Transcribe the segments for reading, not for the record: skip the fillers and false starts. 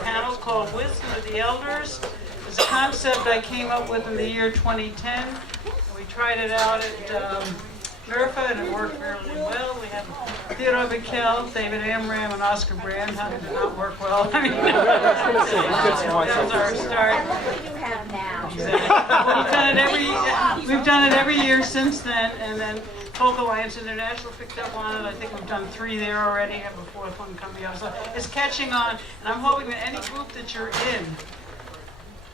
panel called Wisdom of the Elders. It's a concept I came up with in the year 2010. We tried it out at NERFA and it worked fairly well. We had Theodore Bickel, David Amram, and Oscar Brand. How did it not work well? I mean, that was our start. What do you have now? Exactly. We've done it every year since then, and then Folk Alliance International picked up on it. I think we've done 3 there already. I have a 4th one coming up. So it's catching on, and I'm hoping that any group that you're in,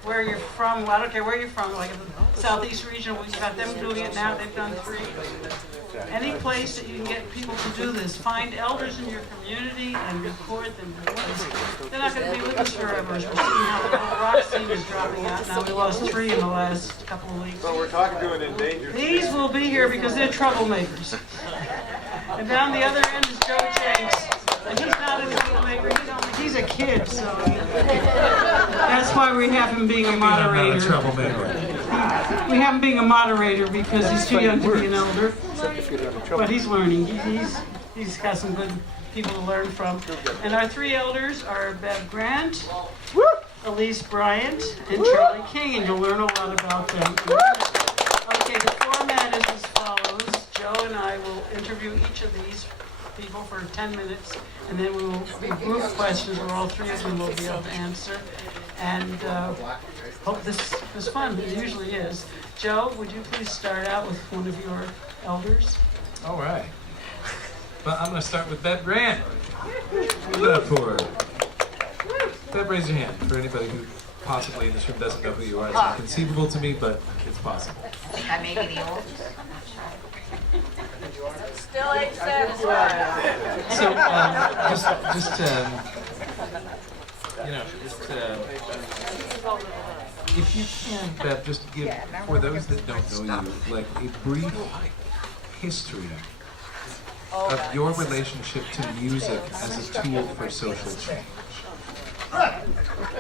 where you're from, I don't care where you're from, like in the Southeast region, we've got them doing it now, they've done 3. Any place that you can get people to do this, find elders in your community and record them. They're not going to be with us forever. We're seeing how the whole rock scene is dropping out now. We lost 3 in the last couple of weeks. Well, we're talking to an endangered. These will be here because they're troublemakers. And down the other end is Joe Jencks. And he's not a troublemaker, he's a kid, so that's why we have him being a moderator. Not a troublemaker. We have him being a moderator because he's too young to be an elder. But he's learning. He's got some good people to learn from. And our 3 elders are Bev Grant, Elise Bryant, and Charlie King, and you'll learn a lot about them. Okay, the format is as follows. Joe and I will interview each of these people for 10 minutes, and then we will do group questions where all 3 of them will be able to answer. And hope this is fun. It usually is. Joe, would you please start out with one of your elders? All right. Well, I'm going to start with Bev Grant. Give it up for her. Bev, raise your hand for anybody who possibly in this room doesn't know who you are. It's inconceivable to me, but it's possible. I think I may be the oldest. Still ain't satisfied. So, if you can, Bev, just give, for those that don't know you, like a brief history of your relationship to music as a tool for social change.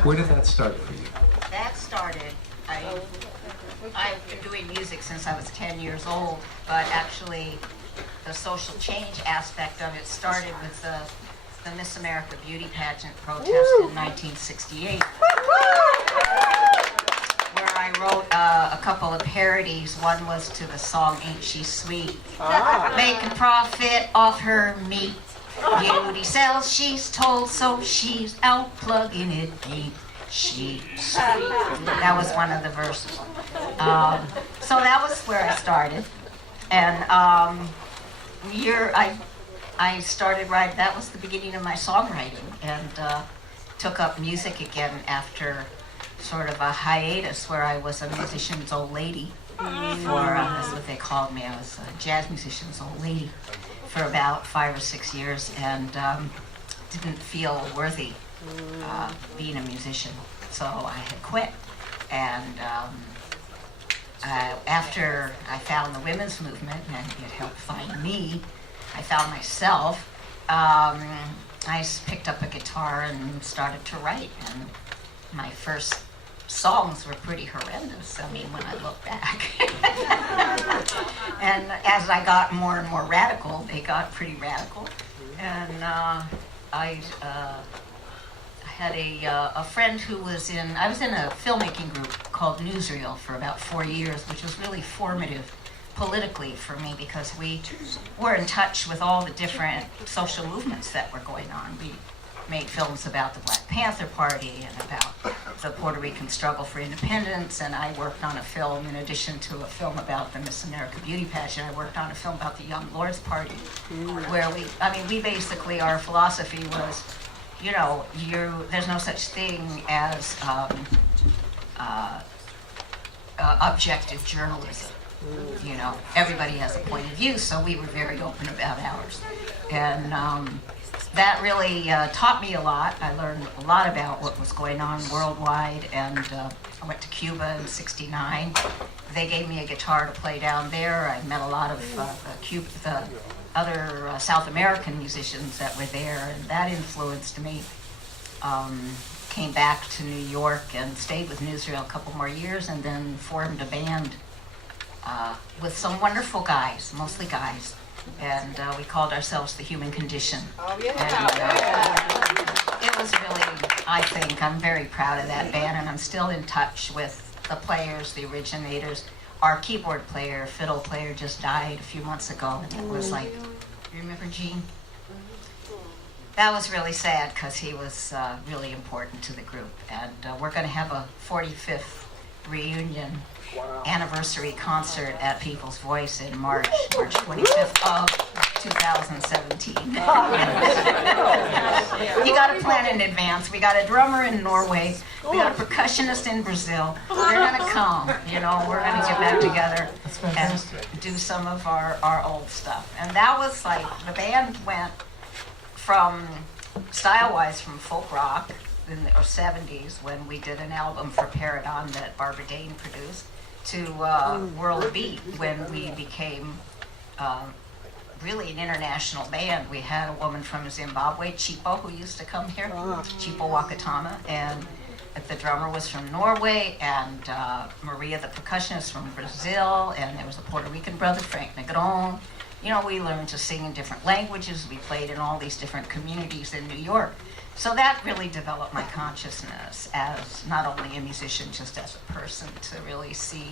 Where did that start for you? That started, I've been doing music since I was 10 years old, but actually the social change aspect of it started with the Miss America beauty pageant protest in 1968. Where I wrote a couple of parodies. One was to the song Ain't She Sweet? Making profit off her meat. Beauty sells, she's told, so she's out plugging it. Ain't she sweet? That was one of the verses. So that was where I started. And I started writing, that was the beginning of my songwriting, and took up music again after sort of a hiatus where I was a musician's old lady for, that's what they called me. I was a jazz musician's old lady for about 5 or 6 years, and didn't feel worthy being a musician. So I had quit. And after I found the women's movement and it helped find me, I found myself. I picked up a guitar and started to write, and my first songs were pretty horrendous, I mean, when I look back. And as I got more and more radical, they got pretty radical. And I had a friend who was I was in a filmmaking group called Newsreel for about 4 years, which was really formative politically for me because we were in touch with all the different social movements that were going on. We made films about the Black Panther Party and about the Puerto Rican struggle for independence, and I worked on a film, in addition to a film about the Miss America beauty pageant, I worked on a film about the Young Lords Party, where we basically, our philosophy was, there's no such thing as objective journalism. Everybody has a point of view, so we were very open about ours. And that really taught me a lot. I learned a lot about what was going on worldwide, and I went to Cuba in '69. They gave me a guitar to play down there. I met a lot of the other South American musicians that were there, and that influenced me. Came back to New York and stayed with Newsreel a couple more years, and then formed a band with some wonderful guys, mostly guys, and we called ourselves The Human Condition. Oh, yeah. it was really, I think, I'm very proud of that band, and I'm still in touch with the players, the originators. Our keyboard player, fiddle player just died a few months ago, and it was like, you remember Gene? That was really sad because he was really important to the group, and we're going to have a 45th reunion anniversary concert at People's Voice in March 25th of 2017. You got to plan in advance. We got a drummer in Norway. We got a percussionist in Brazil. They're going to come. You know, we're going to get back together and do some of our old stuff. And that was like, the band went from, style-wise, from folk rock in the 70s when we did an album for Paradigm that Barbara Dane produced, to World Beat when we became really an international band. We had a woman from Zimbabwe, Chipo, who used to come here, Chipo Wakatama, and the drummer was from Norway, and Maria, the percussionist, from Brazil, and there was a Puerto Rican brother, Frank Negron. You know, we learned to sing in different languages. We played in all these different communities in New York. So that really developed my consciousness as not only a musician, just as a person, to really see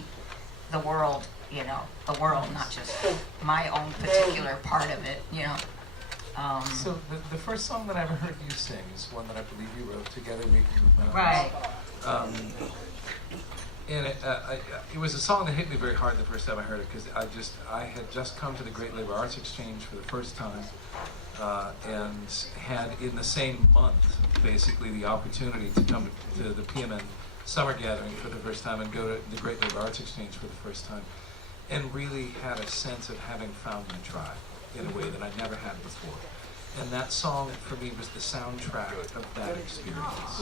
the world, you know, the world, not just my own particular part of it, you know. So the first song that I ever heard you sing is one that I believe you wrote, Together We Can Move Mountains. Right. And it was a song that hit me very hard the first time I heard it, because I had just come to the Great Labor Arts Exchange for the first time, and had in the same month basically the opportunity to come to the PMN Summer Gathering for the first time and go to the Great Labor Arts Exchange for the first time, and really had a sense of having found my tribe in a way that I never had before. And that song, for me, was the soundtrack of that experience.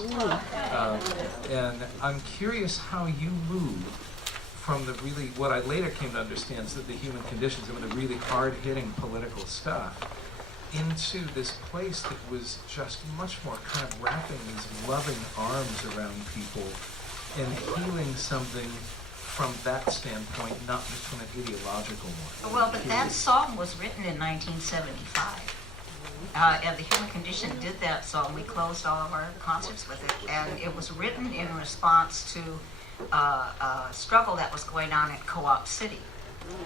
And I'm curious how you moved from the really, what I later came to understand is that the human condition, some of the really hard-hitting political stuff, into this place that was just much more kind of wrapping these loving arms around people and healing something from that standpoint, not just from an ideological one. Well, but that song was written in 1975. And the Human Condition did that song. We closed all of our concerts with it, and it was written in response to a struggle that was going on at Co-op City.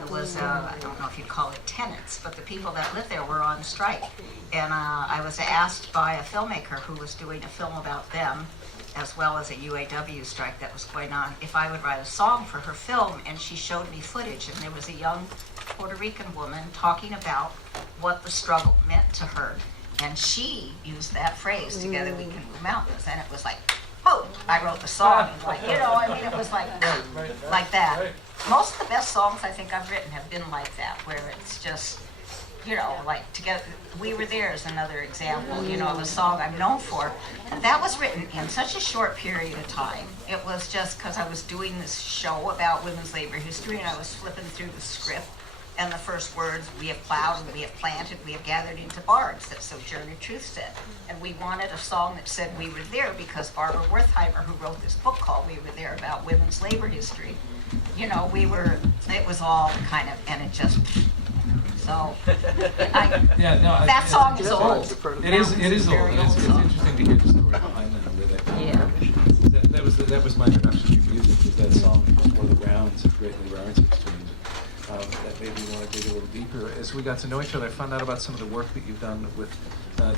It was, I don't know if you'd call it tenants, but the people that lived there were on strike. And I was asked by a filmmaker who was doing a film about them, as well as a UAW strike that was going on, if I would write a song for her film, and she showed me footage, and there was a young Puerto Rican woman talking about what the struggle meant to her, and she used that phrase, "Together we can move mountains," and it was like, boom, I wrote the song, and like, you know, I mean, it was like that. Most of the best songs I think I've written have been like that, where it's just, you know, like Together, We Were There is another example, you know, of a song I'm known for. That was written in such a short period of time. It was just because I was doing this show about women's labor history, and I was flipping through the script, and the first words, "We have plowed and we have planted, we have gathered into barns," that Sojourner Truth said. And we wanted a song that said "We were there" because Barbara Wertheimer, who wrote this book called "We Were There" about women's labor history, you know, it was all kind of, and it just, so, that song is old. It is old. It's interesting to hear the story behind that. That was my introduction to music, was that song before the rounds of Great Labor Arts Exchange. That made me want to dig a little deeper. As we got to know each other, I found out about some of the work that you've done with,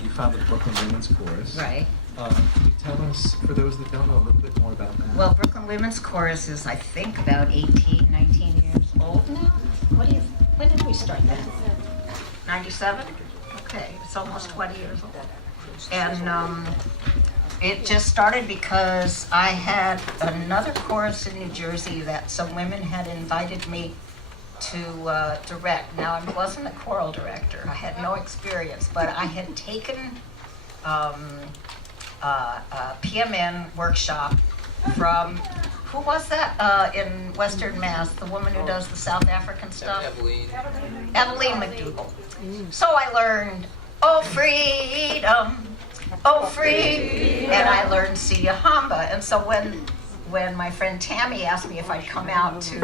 you founded the Brooklyn Women's Chorus. Right. Can you tell us, for those that don't know, a little bit more about that? Well, Brooklyn Women's Chorus is, I think, about 18, 19 years old now. When did we start that? 97? Okay, it's almost 20 years old. And it just started because I had another chorus in New Jersey that some women had invited me to direct. Now, I wasn't a choral director. I had no experience, but I had taken a PMN workshop from, who was that in Western Mass? The woman who does the South African stuff? Evelyn McDougall. So I learned, "Oh, freedom, oh, free," and I learned Sia Hamba. And so when my friend Tammy asked me if I'd come out to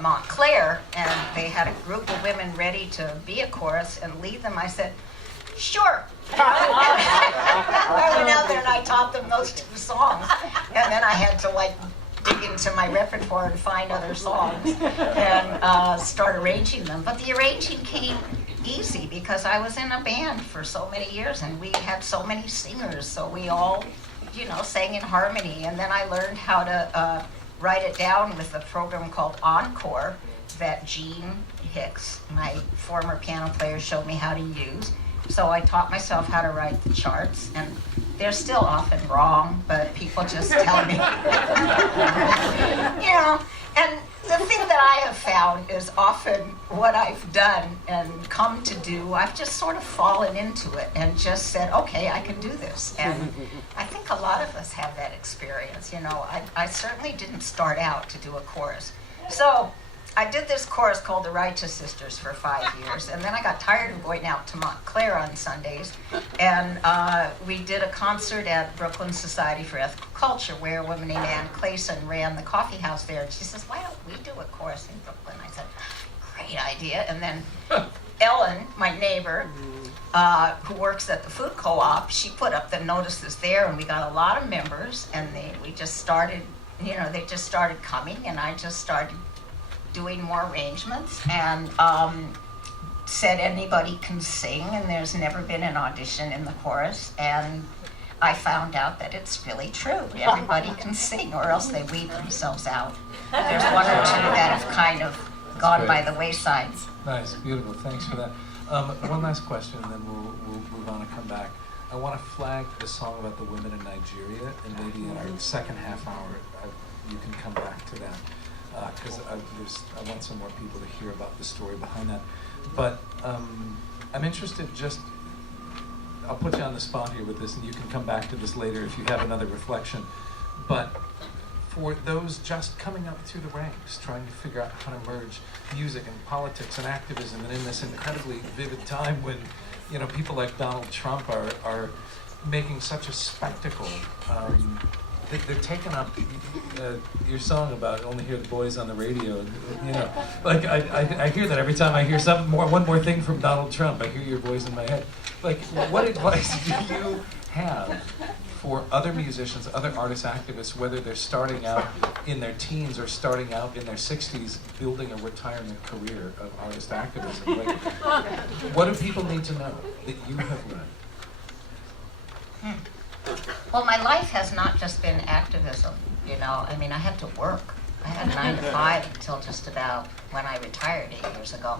Montclair, and they had a group of women ready to be a chorus and lead them, I said, "Sure, I went out there and I taught them those 2 songs, and then I had to like dig into my repertoire and find other songs and start arranging them. But the arranging came easy because I was in a band for so many years and we had so many singers, so we all, sang in harmony. And then I learned how to write it down with a program called Encore that Gene Hicks, my former piano player, showed me how to use. So I taught myself how to write the charts, and they're still often wrong, but people just tell me. And the thing that I have found is often what I've done and come to do, I've just sort of fallen into it and just said, okay, I can do this. And I think a lot of us have that experience. I certainly didn't start out to do a chorus. So I did this chorus called The Righteous Sisters for 5 years, and then I got tired of going out to Montclair on Sundays, and we did a concert at Brooklyn Society for Ethical Culture where a woman named Ann Clayson ran the coffee house there, and she says, why don't we do a chorus in Brooklyn? I said, great idea. And then Ellen, my neighbor, who works at the food co-op, she put up the notices there, and we got a lot of members, and we just started, they just started coming, and I just started doing more arrangements, and said anybody can sing, and there's never been an audition in the chorus, and I found out that it's really true. Everybody can sing, or else they weed themselves out. There's 1 or 2 that have kind of gone by the wayside. Nice, beautiful. Thanks for that. One last question, and then we'll move on and come back. I want to flag the song about the women in Nigeria, and maybe in our second half hour, you can come back to that. Because I want some more people to hear about the story behind that. But I'm interested I'll put you on the spot here with this, and you can come back to this later if you have another reflection. But for those just coming up through the ranks, trying to figure out how to merge music and politics and activism, and in this incredibly vivid time when, people like Donald Trump are making such a spectacle, they're taking up your song about only hear the boys on the radio. Like I hear that every time I hear one more thing from Donald Trump. I hear your voice in my head. Like, what advice do you have for other musicians, other artists, activists, whether they're starting out in their teens or starting out in their 60s, building a retirement career of artist activism? Like, what do people need to know that you have learned? Well, my life has not just been activism, I had to work. I had 9 to 5 until just about when I retired 8 years ago.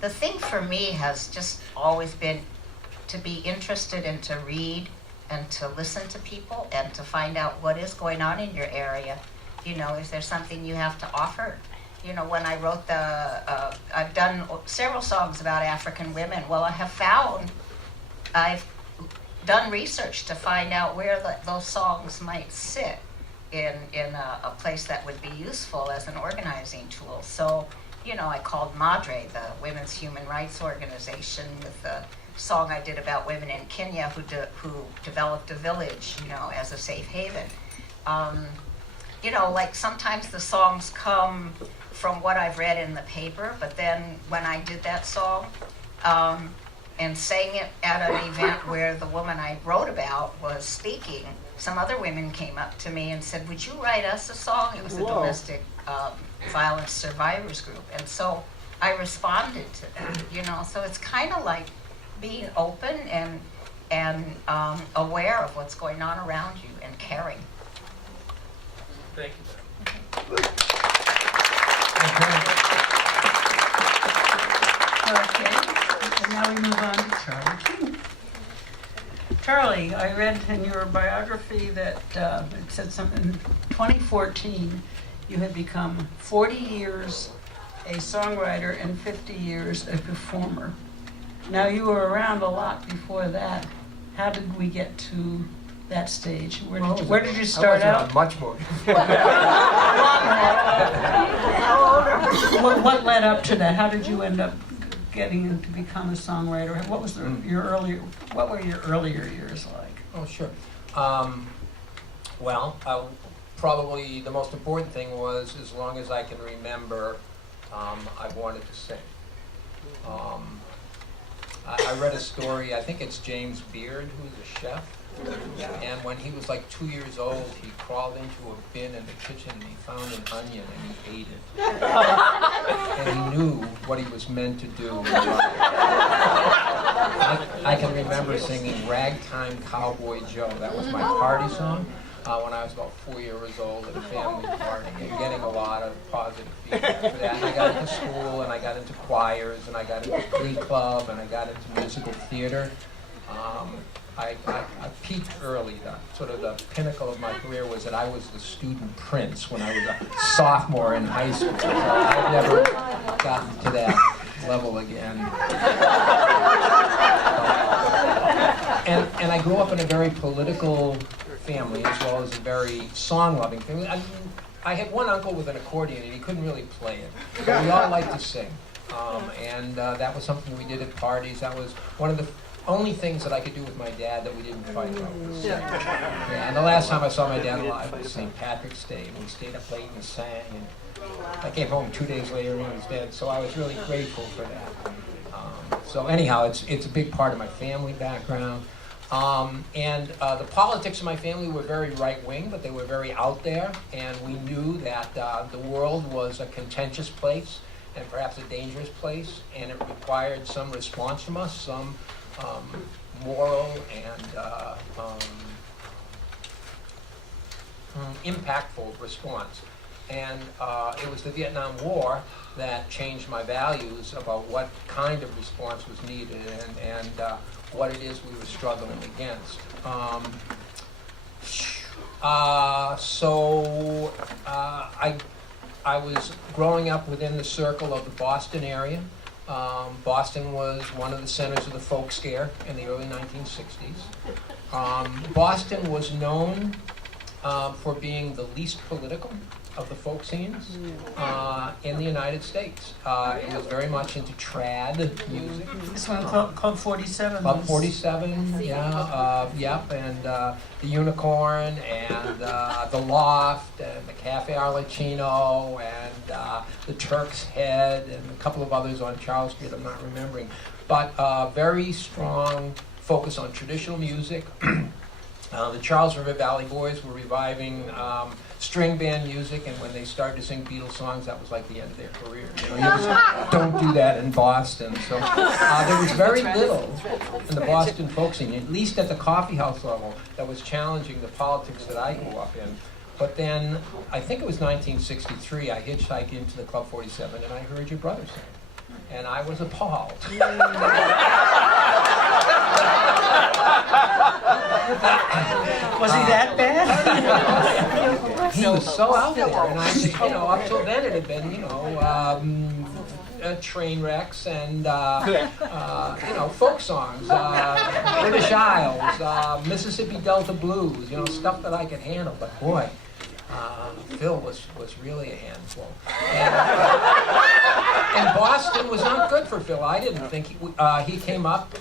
The thing for me has just always been to be interested and to read and to listen to people and to find out what is going on in your area. Is there something you have to offer? When I wrote I've done several songs about African women. Well, I've done research to find out where those songs might sit in a place that would be useful as an organizing tool. So, I called Madre, the Women's Human Rights Organization, with the song I did about women in Kenya who developed a village, as a safe haven. Like sometimes the songs come from what I've read in the paper, but then when I did that song, and sang it at an event where the woman I wrote about was speaking, some other women came up to me and said, would you write us a song? It was a domestic violence survivors group. And so I responded to that, So it's kind of like being open and aware of what's going on around you and caring. Thank you. Okay. And now we move on to Charlie King. Charlie, I read in your biography that it said something in 2014 you had become 40 years a songwriter and 50 years a performer. Now you were around a lot before that. How did we get to that stage? Where did you start out? Much more. What led up to that? How did you end up getting to become a songwriter? What was what were your earlier years like? Oh, sure. Probably the most important thing was, as long as I can remember, I wanted to sing. I read a story, I think it's James Beard, who's a chef. And when he was like 2 years old, he crawled into a bin in the kitchen and he found an onion and he ate it. And he knew what he was meant to do. I can remember singing Ragtime Cowboy Joe. That was my party song when I was about 4 years old at a family party, and getting a lot of positive feedback for that. And I got into school, and I got into choirs, and I got into Glee Club, and I got into musical theater. I peaked early. The pinnacle of my career was that I was the student prince when I was a sophomore in high school. So I've never gotten to that level again. And I grew up in a very political family as well as a very song-loving family. I had one uncle with an accordion and he couldn't really play it, but we all liked to sing. And that was something we did at parties. That was one of the only things that I could do with my dad that we didn't fight about was sing. Yeah, and the last time I saw my dad alive was St. Patrick's Day. We stayed up late and sang, and I came home 2 days later and he was dead, so I was really grateful for that. So anyhow, it's a big part of my family background. The politics of my family were very right-wing, but they were very out there, and we knew that the world was a contentious place and perhaps a dangerous place, and it required some response from us, some moral and impactful response. And it was the Vietnam War that changed my values about what kind of response was needed and what it is we were struggling against. I was growing up within the circle of the Boston area. Boston was one of the centers of the folk scare in the early 1960s. Boston was known for being the least political of the folk scenes in the United States. It was very much into trad music. This one, Club 47. Club 47, yep, and the Unicorn, and the Loft, and the Cafe Arlecchino, and the Turk's Head, and a couple of others on Charles Street I'm not remembering. But very strong focus on traditional music. The Charles River Valley Boys were reviving string band music, and when they started to sing Beatles songs, that was like the end of their career. You just don't do that in Boston. So there was very little in the Boston folk scene, at least at the coffee house level, that was challenging the politics that I grew up in. But then, I think it was 1963, I hitchhiked into the Club 47, and I heard your brother sing. And I was appalled. Was he that bad? He was so out there, and I said, up till then it had been, train wrecks and, folk songs, British Isles, Mississippi Delta blues, stuff that I could handle. But boy, Phil was really a handful. And Boston was not good for Phil. I didn't think he came up.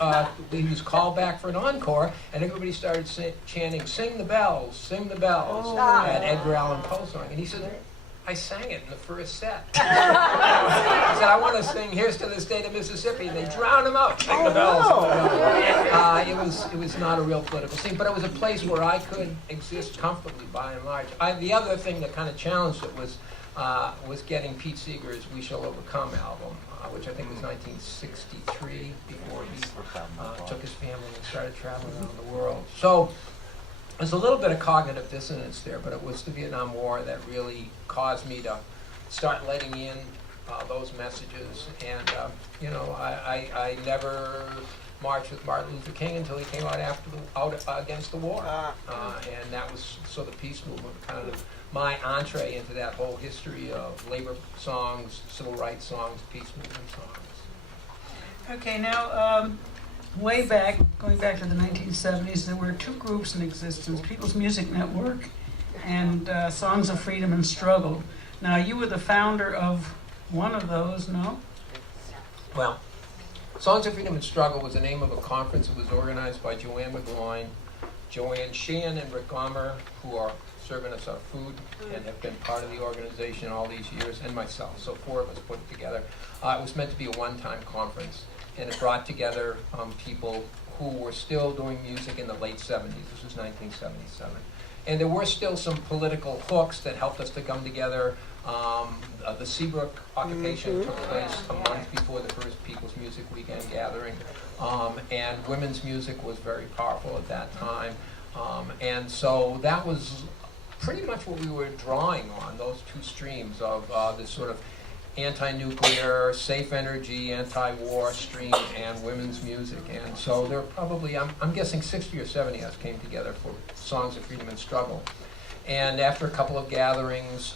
He was called back for an encore, and everybody started chanting, "Sing the bells, at Edgar Allan Poe song. And he said, I sang it in the first set. He said, I want to sing "Here's to the State of Mississippi," and they drowned him out. Sing the bells. It was not a real political scene, but it was a place where I could exist comfortably by and large. The other thing that kind of challenged it was getting Pete Seeger's "We Shall Overcome" album, which I think was 1963, before he took his family and started traveling around the world. So there's a little bit of cognitive dissonance there, but it was the Vietnam War that really caused me to start letting in those messages. And, I never marched with Martin Luther King until he came out against the war. And that was, so the peace movement, kind of my entree into that whole history of labor songs, civil rights songs, peace movement songs. Okay, now, going back to the 1970s, there were two groups in existence, People's Music Network and Songs of Freedom and Struggle. Now, you were the founder of one of those, no? Well, Songs of Freedom and Struggle was the name of a conference that was organized by Joanne McGloin, Joanne Sheehan, and Rick Gomer, who are serving us our food and have been part of the organization all these years, and myself. So 4 of us put it together. It was meant to be a one-time conference. and it brought together people who were still doing music in the late 70s. This was 1977. And there were still some political hooks that helped us to come together. The Seabrook occupation took place a month before the first People's Music Weekend gathering, and women's music was very powerful at that time. And so that was pretty much what we were drawing on, those two streams of this sort of anti-nuclear, safe energy, anti-war stream, and women's music. And so there were probably, I'm guessing 60 or 70 of us came together for Songs of Freedom and Struggle. And after a couple of gatherings,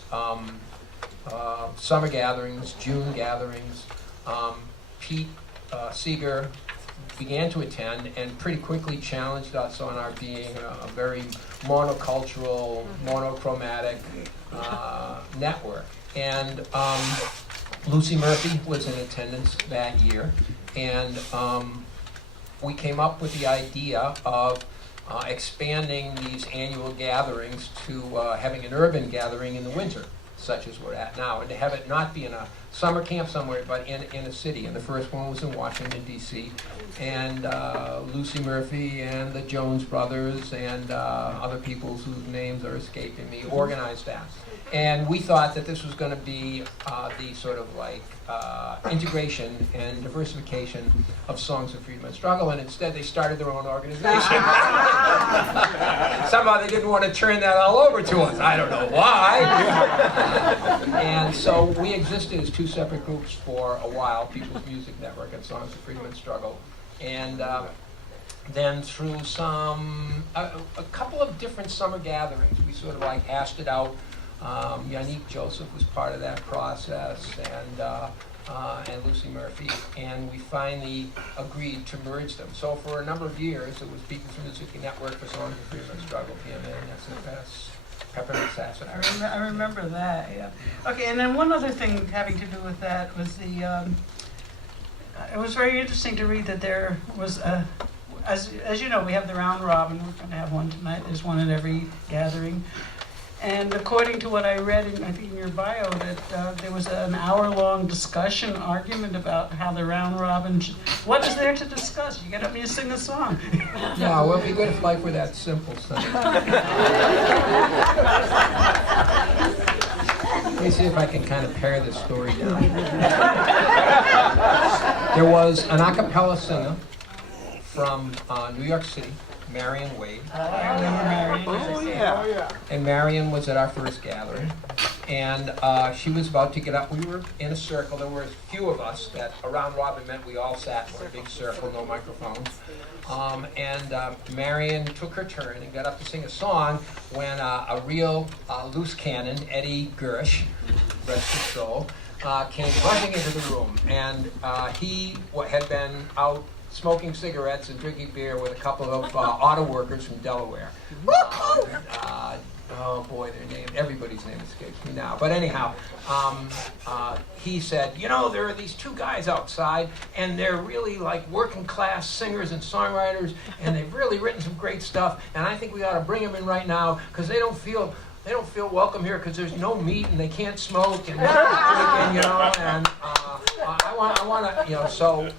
summer gatherings, June gatherings, Pete Seeger began to attend and pretty quickly challenged us on our being a very monocultural, monochromatic network. And Lucy Murphy was in attendance that year, and we came up with the idea of expanding these annual gatherings to having an urban gathering in the winter, such as we're at now, and to have it not be in a summer camp somewhere, but in a city. And the first one was in Washington, D.C., and Lucy Murphy and the Jones brothers and other people whose names are escaping me organized that. And we thought that this was going to be the sort of like integration and diversification of Songs of Freedom and Struggle, and instead they started their own organization. Somehow they didn't want to turn that all over to us. I don't know why. And so we existed as two separate groups for a while, People's Music Network and Songs of Freedom and Struggle. And then through a couple of different summer gatherings, we sort of like hashed it out. Yannick Joseph was part of that process, and Lucy Murphy, and we finally agreed to merge them. So for a number of years, it was People's Music Network for Songs of Freedom and Struggle, PMN, SFS, Peppermint Assassin. I remember that, yeah. Okay, and then one other thing having to do with that was it was very interesting to read that there was as you know, we have the round robin. We're going to have one tonight. There's one at every gathering. And according to what I read, I think in your bio, that there was an hour-long discussion, argument about how the round robin. What is there to discuss? You get up and you sing a song. Yeah, well, it'd be good if life were that simple. So. Let me see if I can kind of pare this story down. There was an a cappella singer from New York City, Marion Wade. I remember Marion. Oh yeah. And Marion was at our first gathering, and she was about to get up. We were in a circle. There were a few of us that around robin meant we all sat in a big circle, no microphones. And Marion took her turn and got up to sing a song when a real loose cannon, Eddie Gersh, rest his soul, came rushing into the room. And he had been out smoking cigarettes and drinking beer with a couple of auto workers from Delaware. Oh boy, their name, everybody's name escapes me now. But anyhow, he said, you know, there are these two guys outside, and they're really like working class singers and songwriters, and they've really written some great stuff, and I think we ought to bring them in right now, because they don't feel welcome here because there's no meat and they can't smoke and, you know, and I want to, you know, so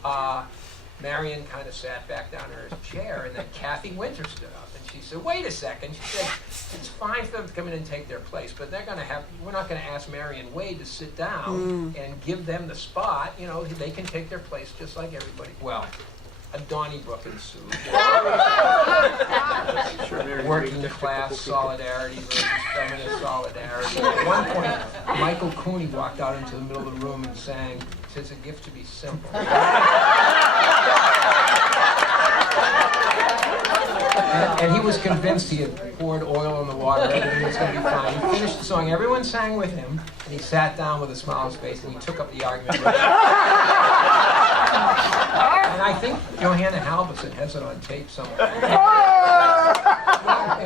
Marion kind of sat back down in her chair, and then Kathy Winter stood up, and she said, wait a second. She said, it's fine for them to come in and take their place, but we're not going to ask Marion Wade to sit down and give them the spot. You know, they can take their place just like everybody. Well, a Donnybrook ensued. Working class solidarity versus feminist solidarity. At one point, Michael Cooney walked out into the middle of the room and sang, "'Tis a gift to be simple." And he was convinced he had poured oil on the water, everything was going to be fine. He finished the song, everyone sang with him, and he sat down with a smile on his face, and he took up the argument. And I think Johanna Halverson has it on tape somewhere. It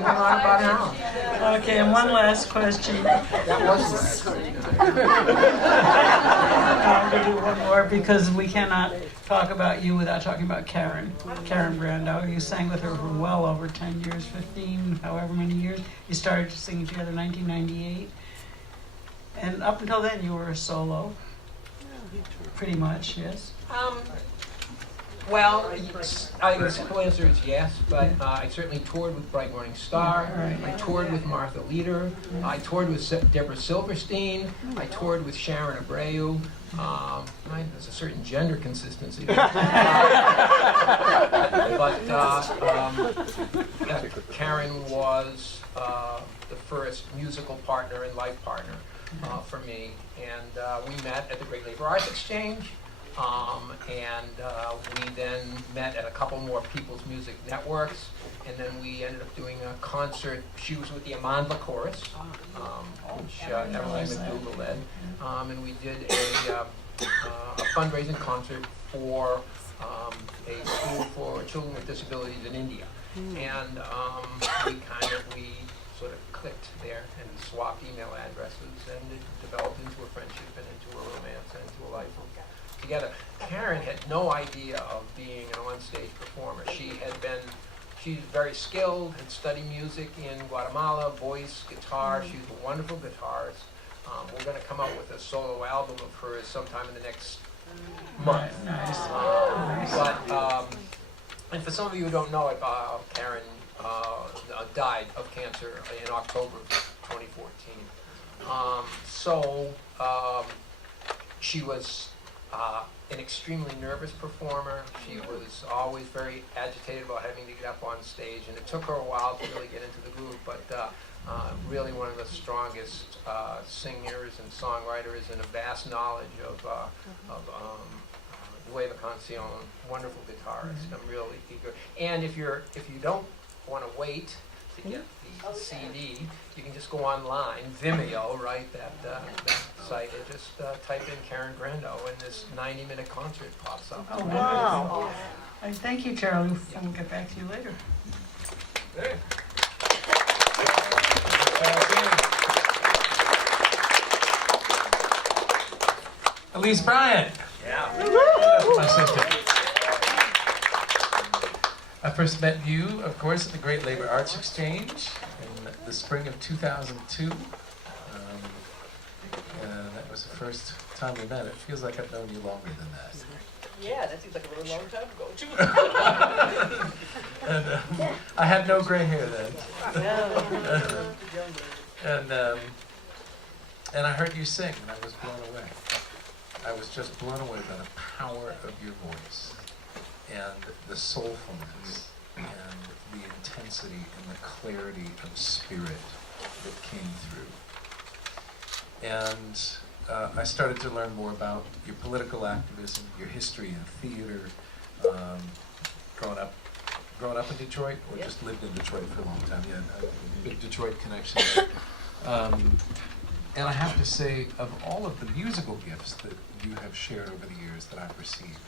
went on about an hour. Okay, and one last question. That was the last question. I'm going to do one more because we cannot talk about you without talking about Karen Brandau. You sang with her for well over 10 years, 15, however many years. You started singing together in 1998. And up until then, you were a solo. Pretty much, yes. Well, I think the simple answer is yes, but I certainly toured with Bright Morning Star. I toured with Martha Leader. I toured with Deborah Silverstein. I toured with Sharon Abreu. There's a certain gender consistency there. But Karen was the first musical partner and life partner for me. And we met at the Great Labor Arts Exchange. We then met at a couple more People's Music Networks, and then we ended up doing a concert. She was with the Amandla Chorus, which Emily McDougall led, and we did a fundraising concert for a school for children with disabilities in India. And we sort of clicked there and swapped email addresses, and it developed into a friendship and into a romance and into a life together. Karen had no idea of being an onstage performer. She's very skilled, had studied music in Guatemala, voice, guitar. She's a wonderful guitarist. We're going to come out with a solo album of hers sometime in the next month. And for some of you who don't know it, Karen died of cancer in October of 2014. She was an extremely nervous performer. She was always very agitated about having to get up on stage, and it took her a while to really get into the groove, but really one of the strongest singers and songwriters, and a vast knowledge of Nueva Canción, wonderful guitarist. I'm really eager. And if you don't want to wait to get the CD, you can just go online, Vimeo, right? That site, and just type in Karen Grando, and this 90-minute concert pops up. Oh, wow. Thank you, Charlie. We'll get back to you later. Hey. Elise Bryant. Yeah. My sister. I first met you, of course, at the Great Labor Arts Exchange in the spring of 2002. That was the first time we met. It feels like I've known you longer than that. Yeah, that seems like a really long time ago. And I had no gray hair then. And I heard you sing, and I was blown away. I was just blown away by the power of your voice, and the soulfulness, and the intensity, and the clarity of spirit that came through. And I started to learn more about your political activism, your history in theater, growing up in Detroit, or just lived in Detroit for a long time. Yeah, a big Detroit connection there. And I have to say, of all of the musical gifts that you have shared over the years that I've received,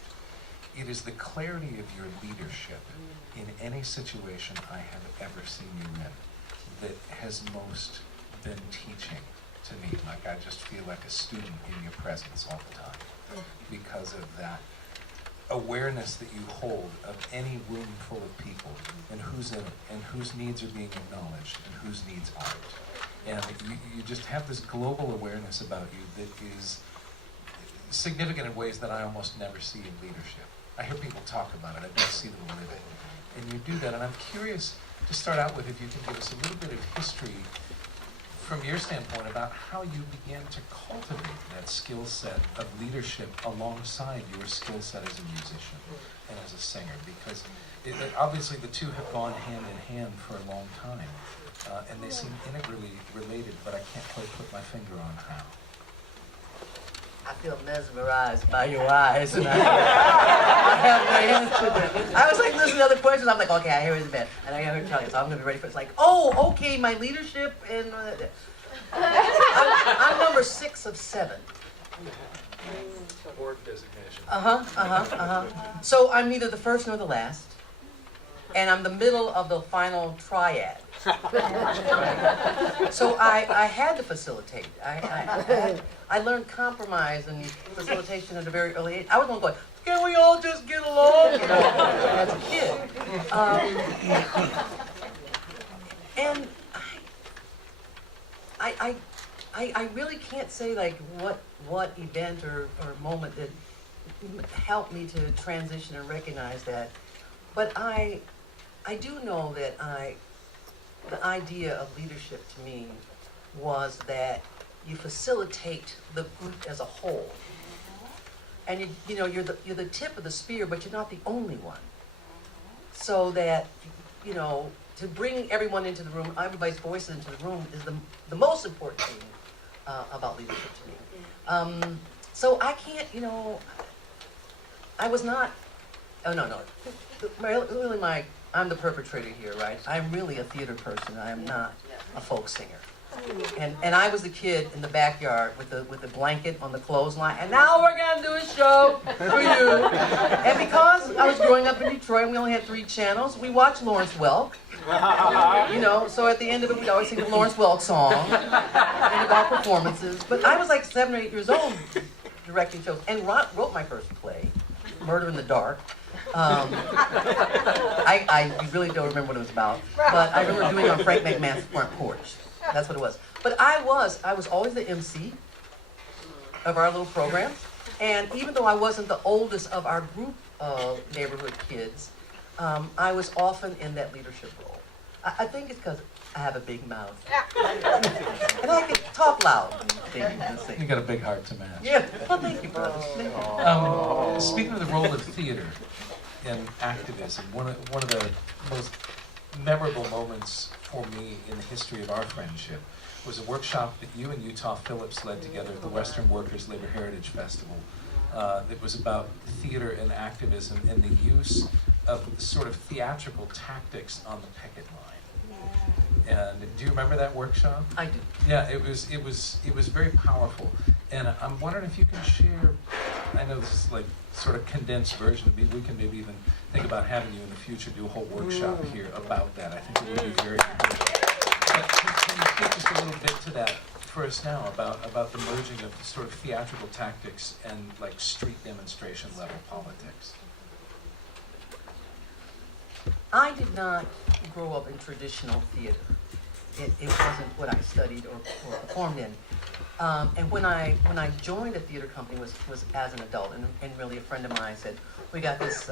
it is the clarity of your leadership in any situation I have ever seen you in that has most been teaching to me. Like, I just feel like a student in your presence all the time because of that awareness that you hold of any room full of people, and who's in it, and whose needs are being acknowledged, and whose needs aren't. And you just have this global awareness about you that is significant in ways that I almost never see in leadership. I hear people talk about it, I don't see them live it. And you do that, and I'm curious to start out with if you can give us a little bit of history from your standpoint about how you began to cultivate that skill set of leadership alongside your skill set as a musician and as a singer, because obviously the two have gone hand in hand for a long time, and they seem integrally related, but I can't quite put my finger on how. I feel mesmerized by your eyes, and I have my answer there. I was like listening to other questions. I'm like, okay, I hear it, and I heard Charlie, so I'm gonna be ready for it. It's like, oh, okay, my leadership, and I'm number 6 of 7. Board designation. So I'm neither the first nor the last, and I'm the middle of the final triad. So I had to facilitate. I learned compromise and facilitation at a very early age. I was one going, can we all just get along? You know, as a kid. And I really can't say like what event or moment that helped me to transition and recognize that. But I do know that the idea of leadership to me was that you facilitate the group as a whole. And you're the tip of the spear, but you're not the only one. So that, to bring everyone into the room, everybody's voice into the room is the most important thing about leadership to me. So I can't, I was not, really I'm the perpetrator here, right? I'm really a theater person. I am not a folk singer. And I was the kid in the backyard with the blanket on the clothesline, and now we're gonna do a show for you. And because I was growing up in Detroit and we only had 3 channels, we watched Lawrence Welk. So at the end of it, we'd always sing the Lawrence Welk song and about performances. But I was like 7 or 8 years old directing shows and wrote my first play, Murder in the Dark. I really don't remember what it was about, but I remember doing it on Frank McMahon's front porch. That's what it was. But I was always the MC of our little program. And even though I wasn't the oldest of our group of neighborhood kids, I was often in that leadership role. I think it's because I have a big mouth. And I can talk loud. You got a big heart to match. Yeah. Well, thank you, brother. Thank you. Speaking of the role of theater in activism, one of the most memorable moments for me in the history of our friendship was a workshop that you and Utah Phillips led together at the Western Workers Labor Heritage Festival. It was about theater and activism and the use of sort of theatrical tactics on the picket line. And do you remember that workshop? I do. Yeah, it was very powerful. And I'm wondering if you can share, I know this is like sort of condensed version of me, we can maybe even think about having you in the future do a whole workshop here about that. I think it would be very important. But can you speak just a little bit to that for us now about the merging of the sort of theatrical tactics and like street demonstration level politics? I did not grow up in traditional theater. It wasn't what I studied or performed in. And when I joined a theater company was as an adult, and really a friend of mine said, we got this,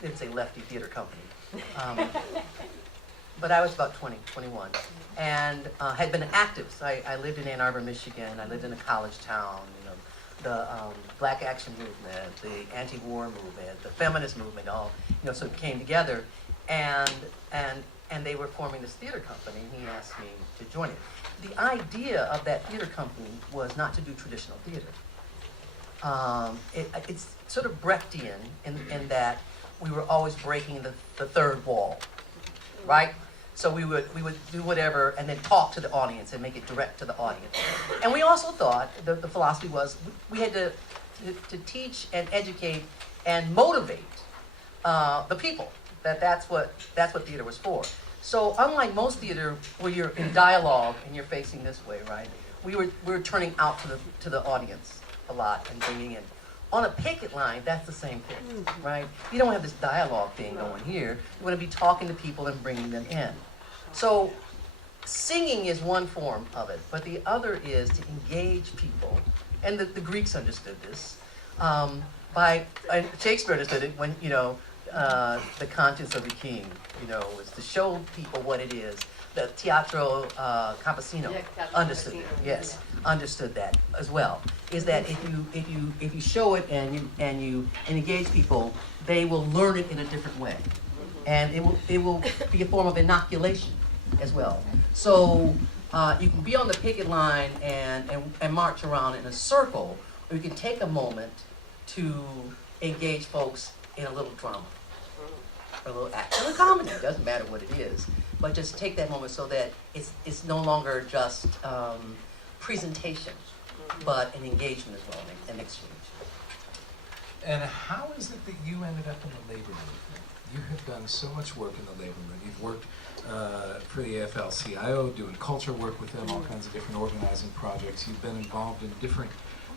they'd say lefty theater company. But I was about 20, 21, and had been active. So I lived in Ann Arbor, Michigan. I lived in a college town, the Black Action Movement, the anti-war movement, the feminist movement, all, so it came together, and they were forming this theater company, and he asked me to join it. The idea of that theater company was not to do traditional theater. It's sort of Brechtian in that we were always breaking the third wall, right? So we would do whatever and then talk to the audience and make it direct to the audience. And we also thought, the philosophy was, we had to teach and educate and motivate the people. That's what theater was for. So unlike most theater where you're in dialogue and you're facing this way, right? We were turning out to the audience a lot and bringing in. On a picket line, that's the same thing, right? You don't have this dialogue thing going here. You want to be talking to people and bringing them in. So singing is one form of it, but the other is to engage people. And the Greeks understood this. And Shakespeare understood it when, the conscience of the king, was to show people what it is. The Teatro Campesino understood it. Yes, understood that as well. Is that if you show it and you engage people, they will learn it in a different way, and it will be a form of inoculation as well. So you can be on the picket line and march around in a circle, or you can take a moment to engage folks in a little drama, or a little action, or a comedy. It doesn't matter what it is. But just take that moment so that it's no longer just presentation, but an engagement as well, an exchange. And how is it that you ended up in the labor movement? You have done so much work in the labor movement. You've worked for the AFL-CIO, doing culture work with them, all kinds of different organizing projects. You've been involved in different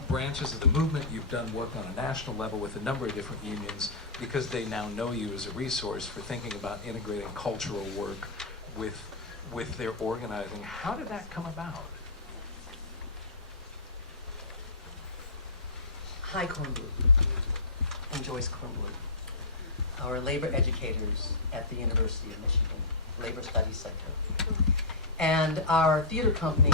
branches of the movement. You've done work on a national level with a number of different unions because they now know you as a resource for thinking about integrating cultural work with their organizing. How did that come about? Hi Kornblum and Joyce Kornblum, our labor educators at the University of Michigan, Labor Studies Center. And our theater company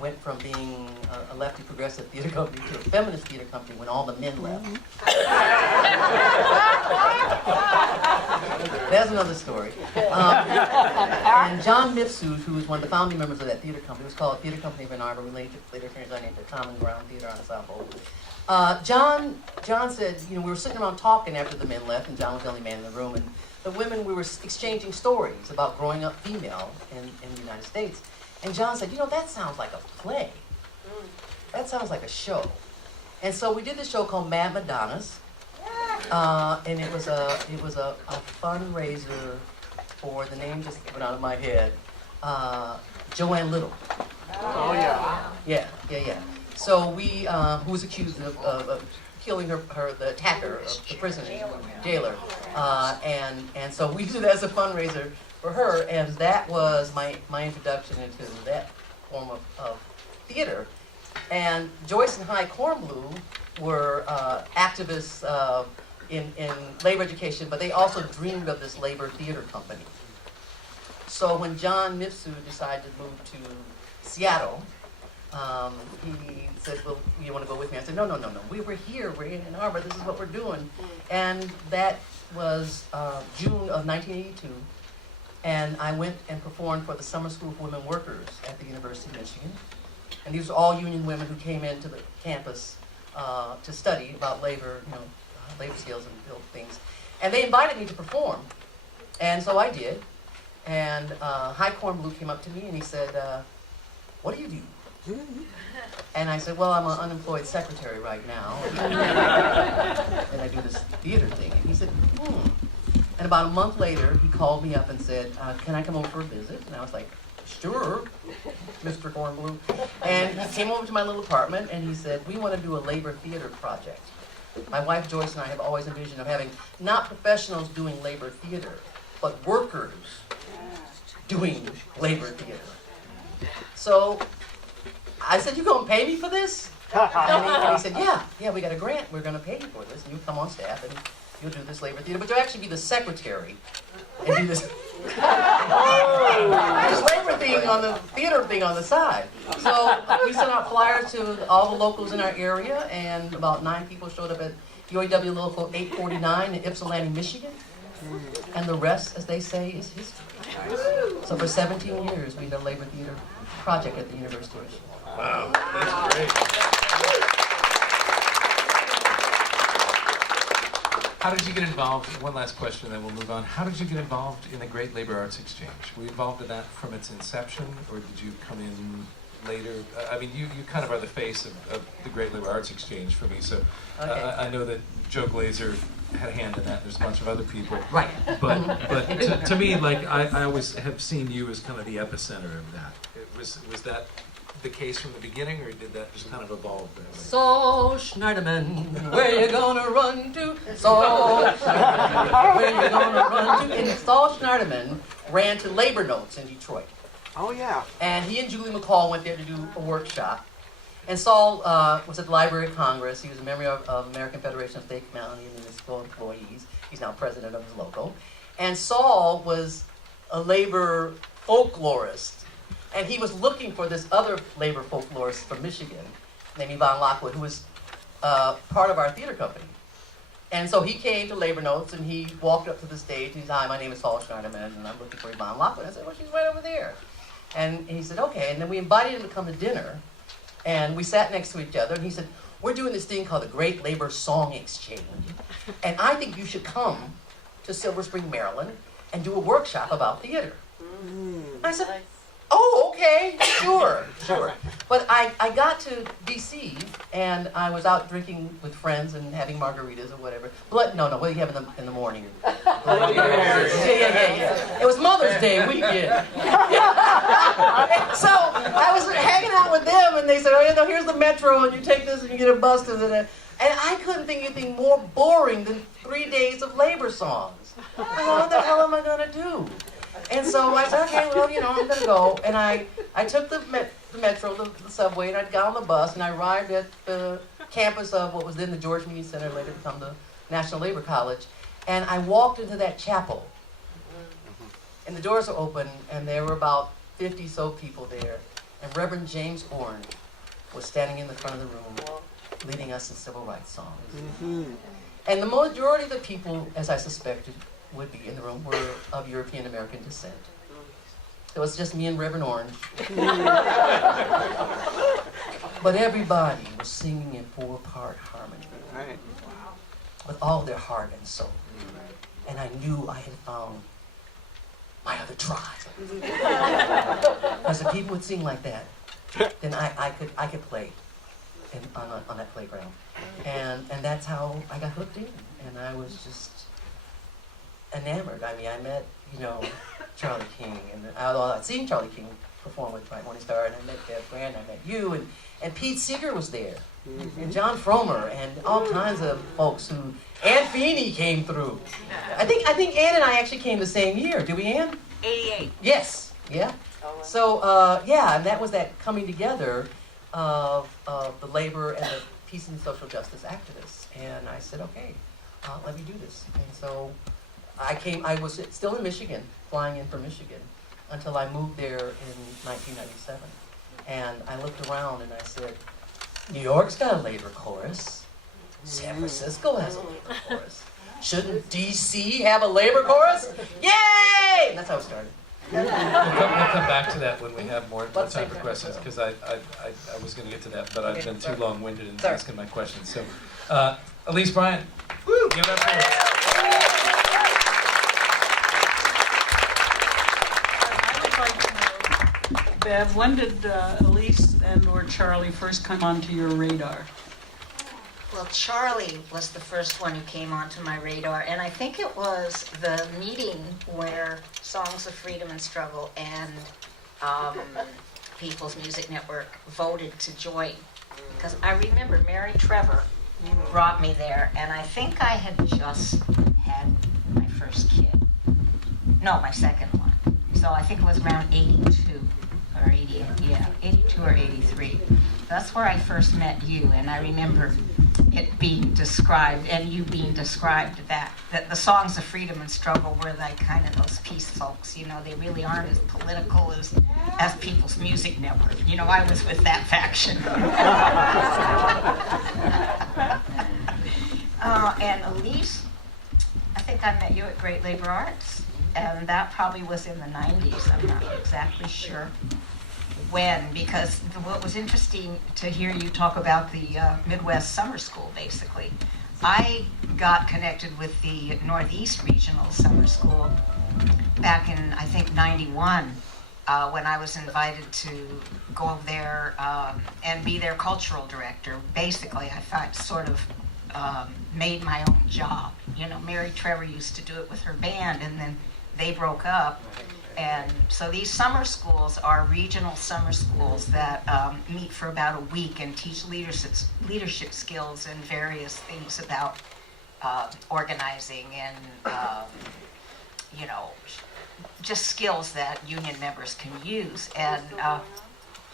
went from being a lefty progressive theater company to a feminist theater company when all the men left. That's another story. And John Mifsud, who was one of the founding members of that theater company, was called Theater Company of Ann Arbor, we later turned it into Common Ground Theater Ensemble. John said, we were sitting around talking after the men left, and John was the only man in the room, and the women, we were exchanging stories about growing up female in the United States. And John said, that sounds like a play. That sounds like a show. And so we did this show called Mad Madonnas. And it was a fundraiser for, the name just went out of my head, Joanne Little. Oh, yeah. Yeah. So we, who was accused of killing the attacker, the prison jailer. And so we did that as a fundraiser for her, and that was my introduction into that form of theater. And Joyce and Hi Kornblum were activists in labor education, but they also dreamed of this labor theater company. So when John Mifsud decided to move to Seattle, he said, well, you want to go with me? I said, no. We were here. We're in Ann Arbor. This is what we're doing. And that was June of 1982. And I went and performed for the Summer School for Women Workers at the University of Michigan. And these were all union women who came into the campus to study about labor, labor skills and build things. And they invited me to perform. And so I did. And Hi Kornblum came up to me and he said, what do you do? And I said, well, I'm an unemployed secretary right now. And I do this theater thing. And he said, And about a month later, he called me up and said, can I come over for a visit? And I was like, sure, Mr. Kornblum. And he came over to my little apartment and he said, we want to do a labor theater project. My wife Joyce and I have always envisioned of having not professionals doing labor theater, but workers doing labor theater. So I said, you gonna pay me for this? And he said, yeah, we got a grant. We're gonna pay you for this. And you come on staff and you'll do this labor theater, but you'll actually be the secretary and do this, this labor thing on the theater thing on the side. So we sent out flyers to all the locals in our area, and about 9 people showed up at UAW Local 849 in Ypsilanti, Michigan. And the rest, as they say, is history. So for 17 years, we did a labor theater project at the University of Michigan. Wow, that's great. How did you get involved? One last question, then we'll move on. How did you get involved in the Great Labor Arts Exchange? Were you involved in that from its inception, or did you come in later? I mean, you kind of are the face of the Great Labor Arts Exchange for me, so Okay. I know that Joe Glazer had a hand in that. There's a bunch of other people. Right. But to me, like, I always have seen you as kind of the epicenter of that. Was that the case from the beginning, or did that just kind of evolve that way? So, Schneiderman, where you gonna run to? So, Schneiderman, where you gonna run to? And Saul Schneiderman ran to Labor Notes in Detroit. Oh, yeah. And he and Julie McCall went there to do a workshop. And Saul was at the Library of Congress. He was a member of American Federation of State, County, and Municipal Employees. He's now president of his local. And Saul was a labor folklorist. And he was looking for this other labor folklorist from Michigan, named Yvonne Lockwood, who was part of our theater company. And so he came to Labor Notes, and he walked up to the stage. He said, hi, my name is Saul Schneiderman, and I'm looking for Yvonne Lockwood. I said, well, she's right over there. And he said, okay. And then we invited him to come to dinner, and we sat next to each other, and he said, we're doing this thing called the Great Labor Song Exchange, and I think you should come to Silver Spring, Maryland, and do a workshop about theater. I said, oh, okay, sure. But I got to D.C., and I was out drinking with friends and having margaritas or whatever. What do you have in the morning? Yeah. It was Mother's Day weekend. So I was hanging out with them, and they said, oh, here's the metro, and you take this, and you get a bus to the... And I couldn't think of anything more boring than 3 days of labor songs. I thought, what the hell am I going to do? And so I said, okay, well, I'm going to go. And I took the metro, the subway, and I got on the bus, and I arrived at the campus of what was then the George Meade Center, later become the National Labor College. And I walked into that chapel, and the doors were open, and there were about 50 so people there. And Reverend James Orange was standing in the front of the room, leading us in civil rights songs. And the majority of the people, as I suspected would be in the room, were of European American descent. It was just me and Reverend Orange. But everybody was singing in 4-part harmony, Right. with all their heart and soul. And I knew I had found my other tribe. Because if people would sing like that, then I could play on that playground. And that's how I got hooked in. And I was just enamored. I mean, I met, Charlie King. And although I'd seen Charlie King perform with Bright Morning Star, and I met Deb Grant, I met you, and Pete Seeger was there. And John Fromer, and all kinds of folks who, Ann Feeney came through. I think Ann and I actually came the same year. Did we, Ann? 88. Yes. Yeah. So, and that was that coming together of the labor and the peace and social justice activists. And I said, okay, let me do this. And so I was still in Michigan, flying in from Michigan, until I moved there in 1997. And I looked around and I said, New York's got a labor chorus. San Francisco has a labor chorus. Shouldn't DC have a labor chorus? Yay! And that's how it started. We'll come back to that when we have more time for questions, because I was going to get to that, but I've been too long-winded in asking my questions. So, Elise Bryant, give it up for her. I would like to know, Bev, when did Elise and or Charlie first come onto your radar? Well, Charlie was the first one who came onto my radar, and I think it was the meeting where Songs of Freedom and Struggle and People's Music Network voted to join. Because I remember Mary Trevor brought me there, and I think I had just had my first kid. No, my second one. So I think it was around 82 or 80, 82 or 83. That's where I first met you, and I remember it being described, and you being described, that the Songs of Freedom and Struggle were like kind of those peace folks. They really aren't as political as People's Music Network. I was with that faction. And Elise, I think I met you at Great Labor Arts, and that probably was in the 90s. I'm not exactly sure when, because what was interesting to hear you talk about the Midwest Summer School, basically. I got connected with the Northeast Regional Summer School back in, I think, 91, when I was invited to go there and be their cultural director. Basically, I thought sort of made my own job. Mary Trevor used to do it with her band, and then they broke up. And so these summer schools are regional summer schools that meet for about a week and teach leadership skills and various things about organizing and, just skills that union members can use. And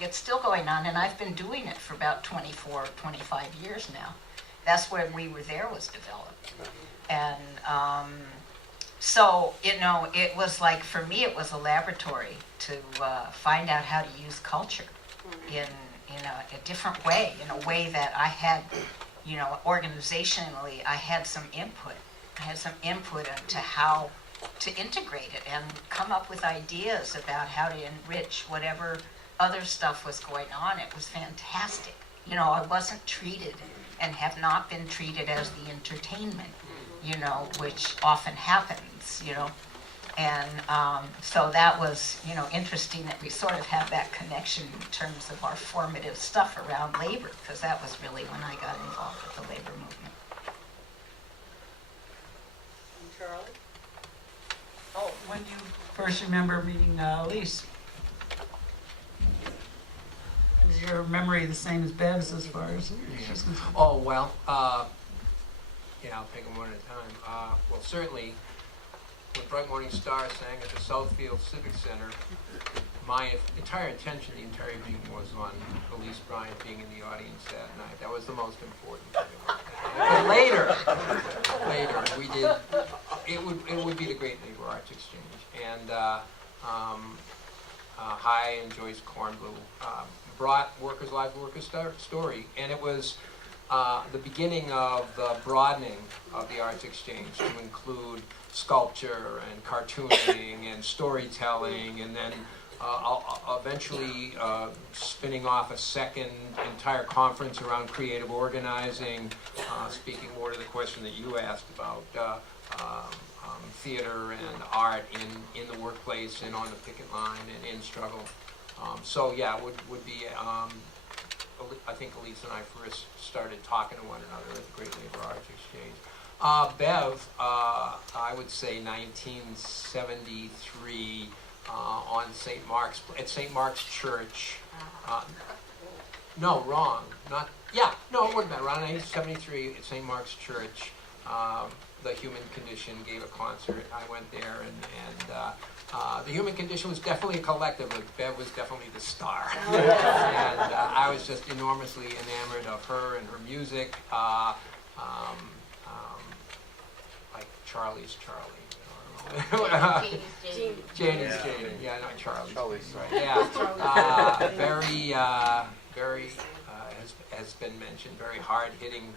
it's still going on, and I've been doing it for about 24, 25 years now. That's where We Were There was developed. And so, it was like, for me, it was a laboratory to find out how to use culture in a different way, in a way that I had, organizationally, I had some input. I had some input into how to integrate it and come up with ideas about how to enrich whatever other stuff was going on. It was fantastic. I wasn't treated and have not been treated as the entertainment, which often happens, And so that was, interesting that we sort of have that connection in terms of our formative stuff around labor, because that was really when I got involved with the labor movement. And Charlie? Oh, when do you first remember meeting Elise? Is your memory the same as Bev's as far as she's concerned? Oh, well, I'll take them one at a time. Well, certainly, when Bright Morning Star sang at the Southfield Civic Center my entire attention, the entire evening, was on Elise Bryant being in the audience that night. That was the most important thing. But later, we did. It would be the Great Labor Arts Exchange, and High and Joyce Kornblue brought Workers' Lives, Workers' Story, and it was the beginning of the broadening of the Arts Exchange to include sculpture and cartooning and storytelling, and then eventually spinning off a second entire conference around creative organizing, speaking more to the question that you asked about theater and art in the workplace and on the picket line and in struggle. So yeah, it would be, I think Elise and I first started talking to one another at the Great Labor Arts Exchange. Bev, I would say 1973 on St. Mark's, at St. Mark's Church. No, wrong. Not, yeah, no, it wouldn't have been around 1973 at St. Mark's Church. The Human Condition gave a concert. I went there, and the Human Condition was definitely a collective, but Bev was definitely the star. And I was just enormously enamored of her and her music. Like Charlie's Charlie. Janie's Janie. Yeah, not Charlie's right. Yeah, very has been mentioned. Very hard-hitting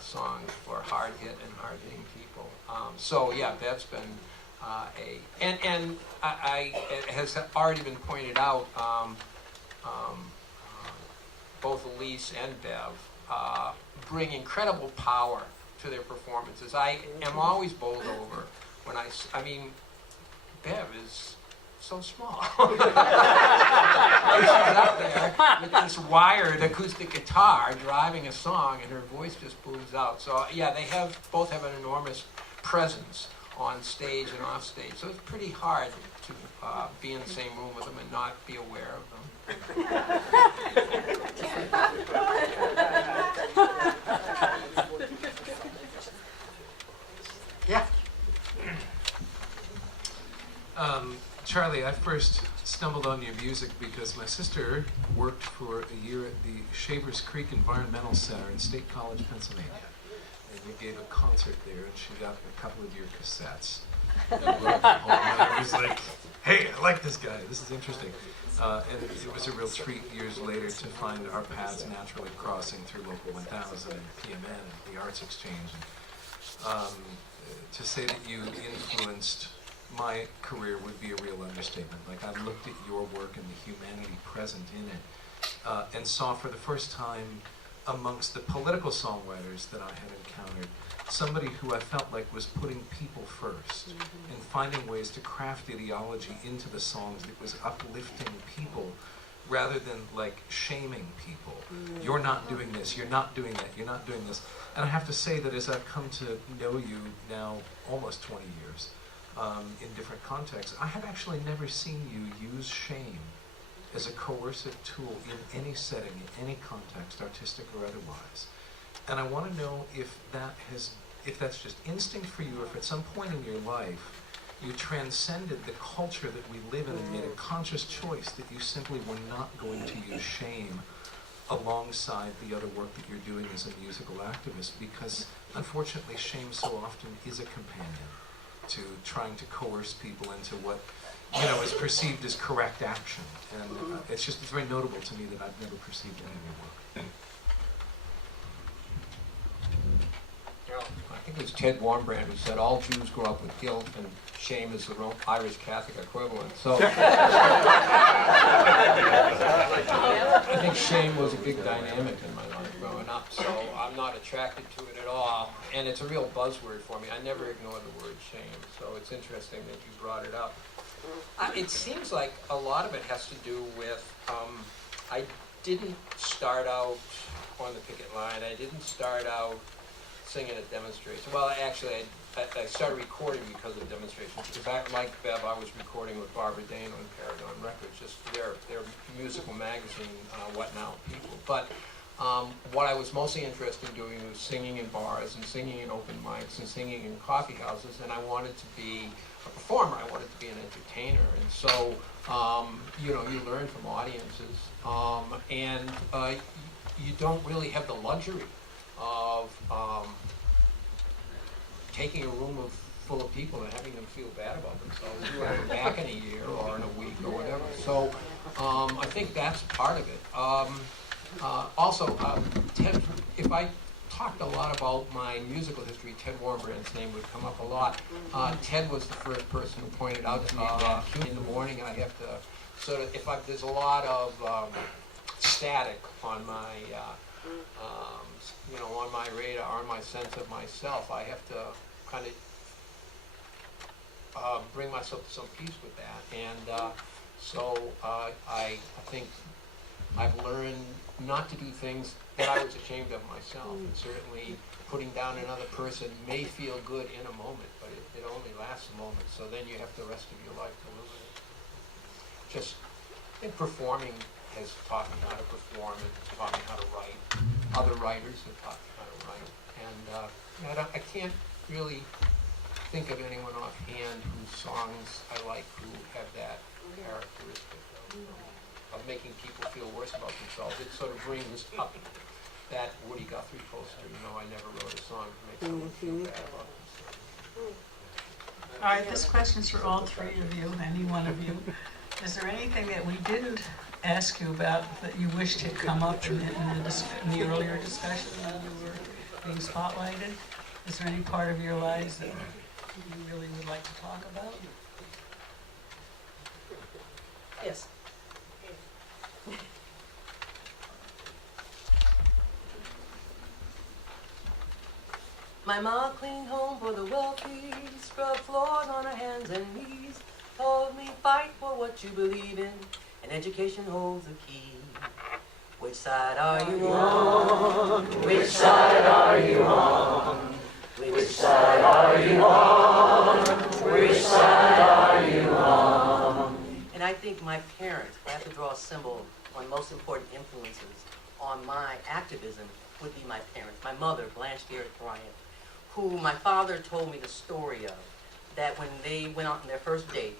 song for hard-hit and hard-hitting people. So yeah, Bev's been and it has already been pointed out. Both Elise and Bev bring incredible power to their performances. I am always bowled over when I mean, Bev is so small. She's up there with this wired acoustic guitar driving a song, and her voice just booms out. So yeah, they both have an enormous presence on stage and off stage. So it's pretty hard to be in the same room with them and not be aware of them. Yeah. Charlie, I first stumbled on your music because my sister worked for a year at the Shavers Creek Environmental Center in State College, Pennsylvania. And we gave a concert there, and she got a couple of your cassettes. And I was like, hey, I like this guy. This is interesting. And it was a real treat years later to find our paths naturally crossing through Local 1000 and PMN and the Arts Exchange. And, to say that you influenced my career would be a real understatement. Like, I looked at your work and the humanity present in it, and saw for the first time amongst the political songwriters that I had encountered somebody who I felt like was putting people first and finding ways to craft ideology into the songs that was uplifting people rather than like shaming people. You're not doing this, you're not doing that, you're not doing this. And I have to say that as I've come to know you now almost 20 years in different contexts, I have actually never seen you use shame as a coercive tool in any setting, in any context, artistic or otherwise. And I want to know if that's just instinct for you, or if at some point in your life you transcended the culture that we live in and made a conscious choice that you simply were not going to use shame alongside the other work that you're doing as a musical activist, because unfortunately shame so often is a companion to trying to coerce people into what is perceived as correct action. And it's very notable to me that I've never perceived any of your work. I think it was Ted Warmbrand who said all Jews grow up with guilt and shame is the Irish Catholic equivalent. So I think shame was a big dynamic in my life growing up, so I'm not attracted to it at all. And it's a real buzzword for me. I never ignore the word shame, so it's interesting that you brought it up. It seems like a lot of it has to do with, I didn't start out on the picket line. I didn't start out singing at demonstrations. Well, actually, I started recording because of demonstrations. Because like Bev, I was recording with Barbara Dane on Paragon Records, just their musical magazine, What Now people. But what I was mostly interested in doing was singing in bars and singing in open mics and singing in coffee houses, and I wanted to be a performer. I wanted to be an entertainer. And so You know, you learn from audiences, and you don't really have the luxury of taking a room full of people and having them feel bad about themselves. You have them back in a year or in a week or whatever. So I think that's part of it. Also, Ted, if I talked a lot about my musical history, Ted Warbrand's name would come up a lot. Ted was the first person who pointed out to me that in the morning I have to sort of, there's a lot of static on my, you know, on my radar, on my sense of myself, I have to kind of bring myself to some peace with that. And so I think I've learned not to do things that I was ashamed of myself. And certainly putting down another person may feel good in a moment, but it only lasts a moment. So then you have the rest of your life to live with it. Just, I think performing has taught me how to perform and taught me how to write. Other writers have taught me how to write. And I can't really think of anyone offhand whose songs I like who have that characteristic of making people feel worse about themselves. It sort of brings up that Woody Guthrie poster, you know, I never wrote a song to make someone feel bad about themselves. All right, this question's for all three of you, any one of you. Is there anything that we didn't ask you about that you wished had come up in the earlier discussion when you were being spotlighted? Is there any part of your lives that you really would like to talk about? Yes. My ma cleaned home for the wealthy, scrubbed floors on her hands and knees, told me fight for what you believe in, and education holds the key. Which side are you on? Which side are you on? Which side are you on? Which side are you on? And I think my parents, if I have to draw a symbol, one of the most important influences on my activism would be my parents. My mother, Blanche Bryant, who my father told me the story of, that when they went out on their first date,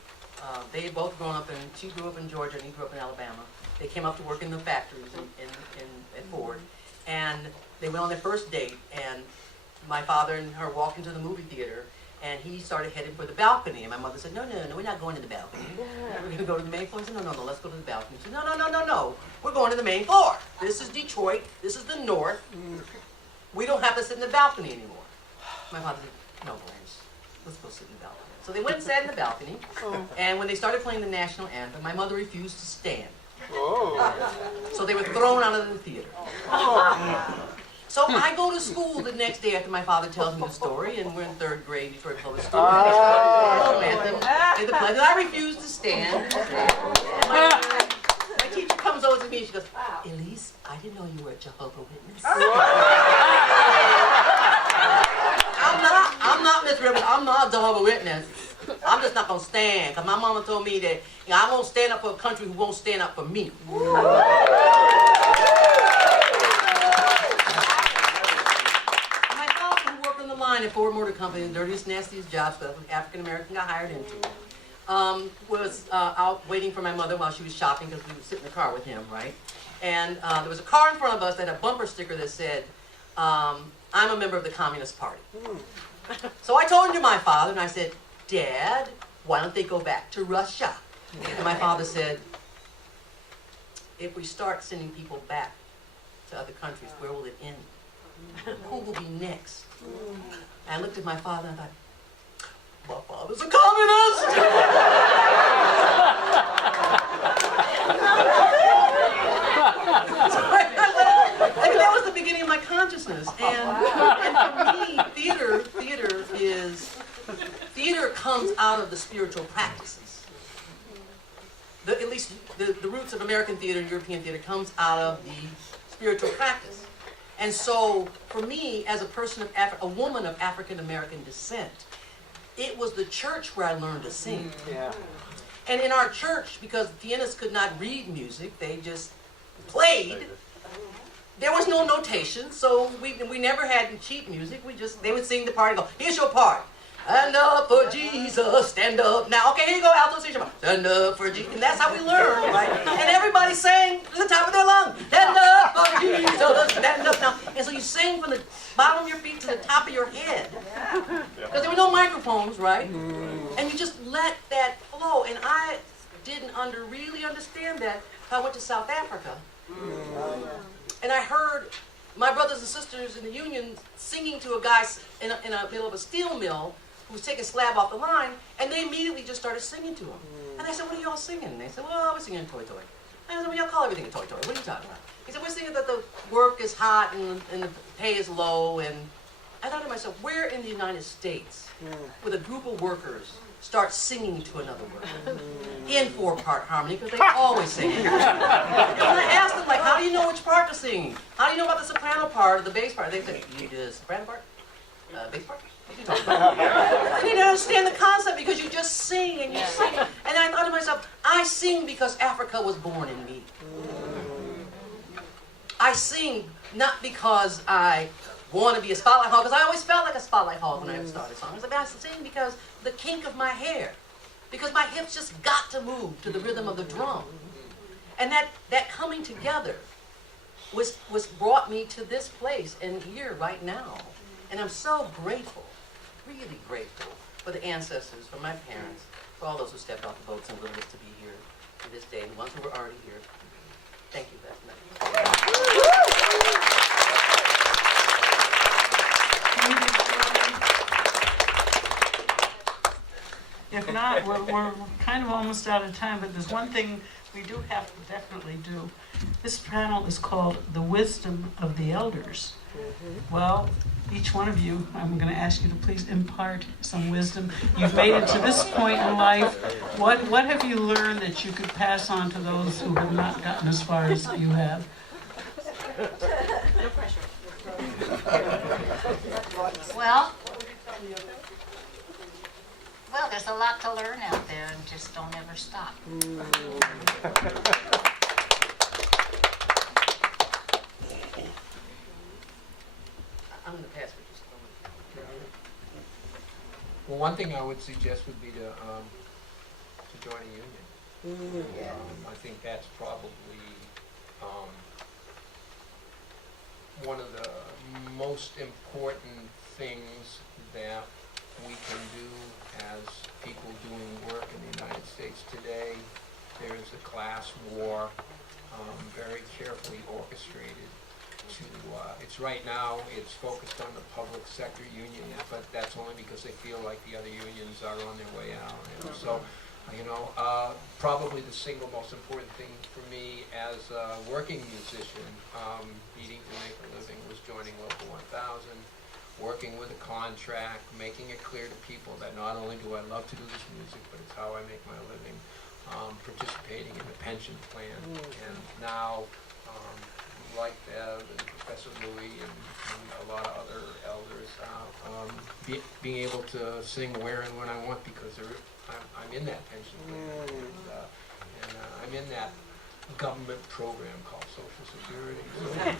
they had both grown up she grew up in Georgia and he grew up in Alabama. They came up to work in the factories at Ford, and they went on their first date, and my father and her walked into the movie theater, and he started heading for the balcony, and my mother said, no, we're not going to the balcony. We're going to go to the main floor. I said, no, let's go to the balcony. She said, no, we're going to the main floor. This is Detroit. This is the North. We don't have to sit in the balcony anymore. My father said, no, Blanche, let's go sit in the balcony. So they went and sat in the balcony, and when they started playing the national anthem, my mother refused to stand. So they were thrown out of the theater. So I go to school the next day after my father tells me the story, and we're in third grade, Detroit Public School. And I refuse to stand. And my teacher comes over to me and she goes, Elise, I didn't know you were a Jehovah's Witness. I'm not Miss Rivers. I'm not a Jehovah's Witness. I'm just not going to stand, because my mama told me that I won't stand up for a country who won't stand up for me. My father, who worked on the line at Ford Motor Company, the dirtiest, nastiest jobs that an African-American got hired into, was out waiting for my mother while she was shopping, because we would sit in the car with him, right? And there was a car in front of us that had a bumper sticker that said, I'm a member of the Communist Party. So I told him to my father, and I said, Dad, why don't they go back to Russia? And my father said, if we start sending people back to other countries, where will it end? Who will be next? And I looked at my father and I thought, my father's a communist! I mean, that was the beginning of my consciousness. And for me, theater comes out of the spiritual practices. At least the roots of American theater and European theater comes out of the spiritual practice. And so, for me, as a woman of African American descent, it was the church where I learned to sing. Yeah. And in our church, because pianists could not read music, they just played. There was no notation, so we never had cheap music. They would sing the part and go, here's your part. Stand up for Jesus, stand up now. Okay, here you go, alto station. Stand up for Jesus. And that's how we learn, right? And everybody sang to the top of their lungs. Stand up for Jesus, stand up now. And so you sing from the bottom of your feet to the top of your head. Because there were no microphones, right? And you just let that flow. And I didn't really understand that until I went to South Africa. And I heard my brothers and sisters in the union singing to a guy in the middle of a steel mill who was taking slab off the line, and they immediately just started singing to him. And I said, what are y'all singing? And they said, well, we're singing Toy Toy. And I said, well, y'all call everything a Toy Toy. What are you talking about? He said, we're singing that the work is hot and the pay is low. And I thought to myself, where in the United States would a group of workers start singing to another worker in 4-part harmony, because they always sing. And I asked them, like, how do you know which part to sing? How do you know about the soprano part or the bass part? They said, you do the soprano part, bass part. What are you talking about? I didn't understand the concept because you just sing and you sing. And I thought to myself, I sing because Africa was born in me. I sing not because I want to be a spotlight hog, because I always felt like a spotlight hog when I started songs. I sing because the kink of my hair, because my hips just got to move to the rhythm of the drum. And that coming together was brought me to this place and here right now. And I'm so grateful, really grateful for the ancestors, for my parents, for all those who stepped off the boats and lived to be here to this day, and the ones who were already here. Thank you, that's nice. If not, we're kind of almost out of time, but there's one thing we do have to definitely do. This panel is called The Wisdom of the Elders. Well, each one of you, I'm going to ask you to please impart some wisdom. You've made it to this point in life. What have you learned that you could pass on to those who have not gotten as far as you have? No pressure. Well, there's a lot to learn out there, and just don't ever stop. I'm going to pass with just a moment. Well, one thing I would suggest would be to join a union. I think that's probably one of the most important things that we can do as people doing work in the United States today. There's a class war, very carefully orchestrated. It's right now, it's focused on the public sector union, but that's only because they feel like the other unions are on their way out. So, probably the single most important thing for me as a working musician, needing to make a living, was joining Local 1000, working with a contract, making it clear to people that not only do I love to do this music, but it's how I make my living, participating in the pension plan, and now, like Bev and Professor Louis and a lot of other elders, being able to sing where and when I want, because I'm in that pension plan, and I'm in that government program called Social Security.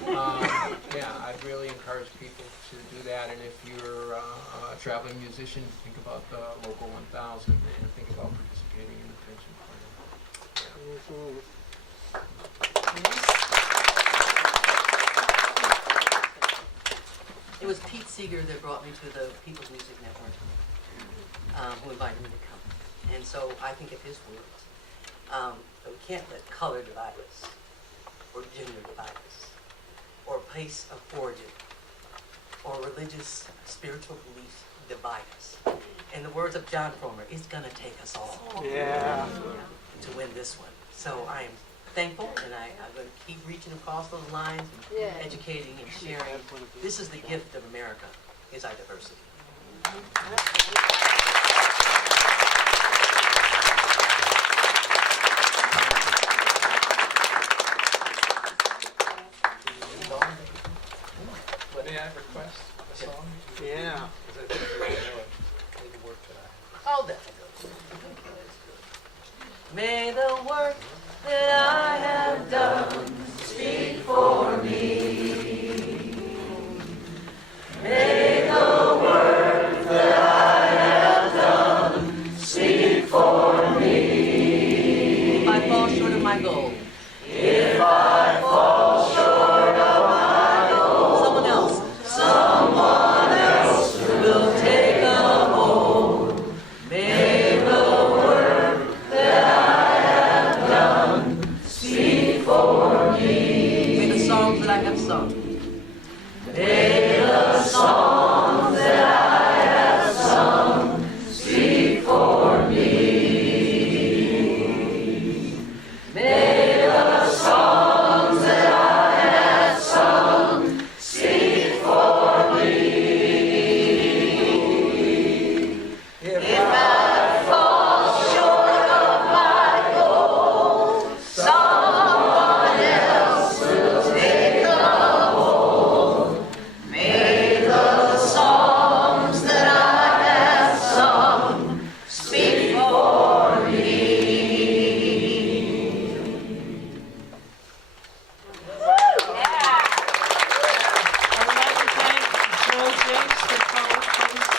So, I'd really encourage people to do that. And if you're a traveling musician, think about the Local 1000 and think about participating in the pension plan. It was Pete Seeger that brought me to the People's Music Network, who invited me to come. And so I think of his words. That we can't let color divide us, or gender divide us, or place of origin, or religious, spiritual belief divide us. In the words of John Fromer, it's gonna take us all to win this one. So I am thankful, and I'm going to keep reaching across those lines and educating and sharing. This is the gift of America, is our diversity. May I request a song? Yeah. Because I think I know it. Need to work that I Oh, that's good. May the work that I have done speak for me. May the work that I have Jencks for co-hosting.